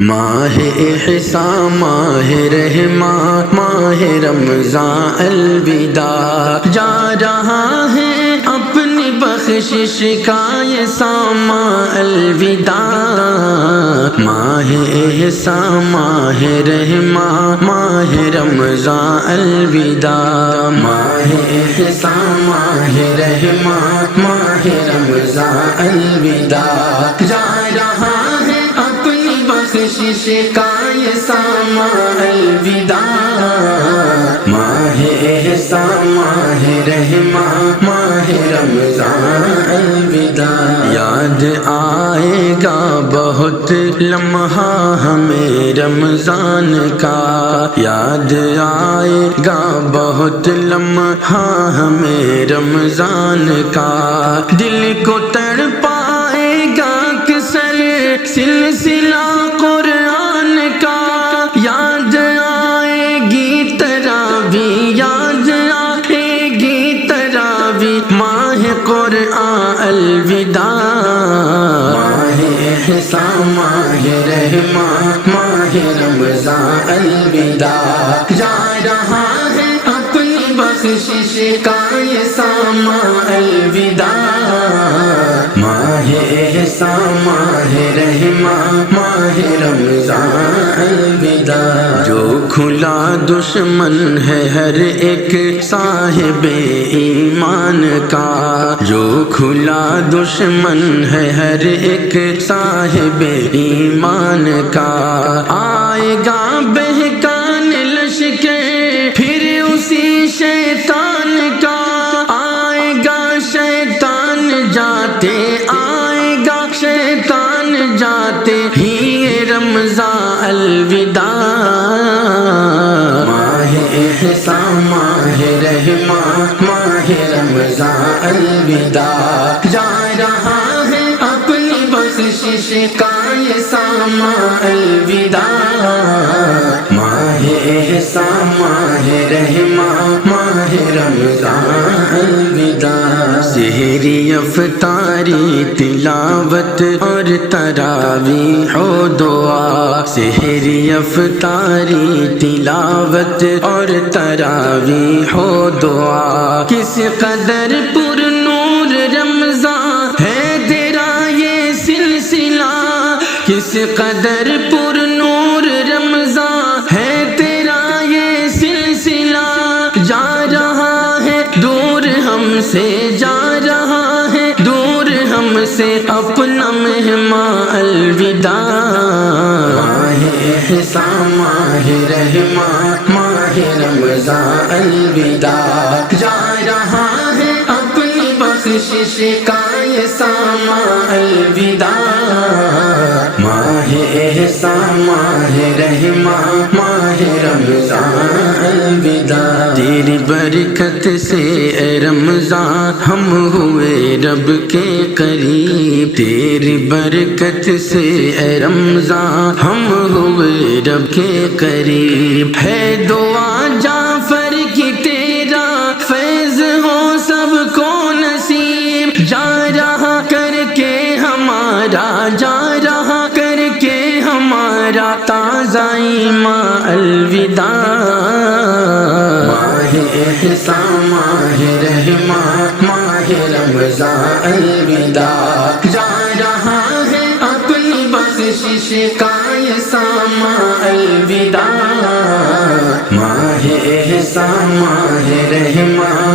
ماہ احسان ماہ رحماں ماہ رمضان الوداع جا رہا ہے اپنی بخشش کا یہ سامان الوداع ماہ احسان ماہ رحماں ماہ رمضان الوداع ماہ احسان ماہ رحماں ماہ رمضان الوداع جا رہا ہے بخشش کا یہ سامان الوداع ماہ احسان ماہ رحماں ماہ رمضان الوداع یاد آئے گا بہت لمحہ ہمیں رمضان کا یاد آئے گا بہت لمحہ ہمیں رمضان کا دل کو تڑپائے گا سلسلہ قرآن کا یاد آئے گی تراویح یاد آئے گی تراویح ماہ قرآن الوداع ماہ احسان ماہ رحماں ماہ رمضان الوداع جا رہا ہے اپنی بخشش کا یہ سامان الوداع ماہ احسان ماہ رحماں ماہ رمضان الوداع جو کھلا دشمن ہے ہر ایک صاحب ایمان کا جو کھلا دشمن ہے ہر ایک صاحب ایمان کا آئے گا بہکان لشکر پھر اسی شیطان کا آئے گا شیطان جاتے آئے گا شیطان جاتے ہی رمضان الوداع ماہ احسان ماہ رحماں ماہ رمضان الوداع جا رہا ہے اپنی بخشش کا یہ سامان الوداع ماہ احسان ماہ رحماں ماہ رمضان الوداع سحری افطاری تلاوت اور تراویح و دعا سحری افطاری تلاوت اور تراویح و دعا کس قدر پر نور رمضان ہے تیرا یہ سلسلہ کس قدر پر نور رمضان ہے تیرا یہ سلسلہ جا رہا ہے دور ہم سے جا رہا ہے دور ہم سے اپنا مہمان الوداع ماہ احسان ماہ رحماں ماہ رمضان الوداع جا رہا ہے اپنی بخشش کا یہ سامان الوداع ماہ احسان ماہ رحماں ماہ رمضان الوداع تیری برکت سے اے رمضان ہم ہوئے رب کے قریب تیری برکت سے اے رمضان ہم ہوئے رب کے قریب ہے دعا جعفر کی تیرا فیض ہو سب کو نصیب جا رہا کر کے ہمارا جا رہا کر کے ہمارا تازہ ایمان الوداع ماہ احسان ماہ رحماں ماہ رمضان الوداع جا رہا ہے اپنی بخشش کا یہ سامان الوداع ماہ احسان ماہ رحماں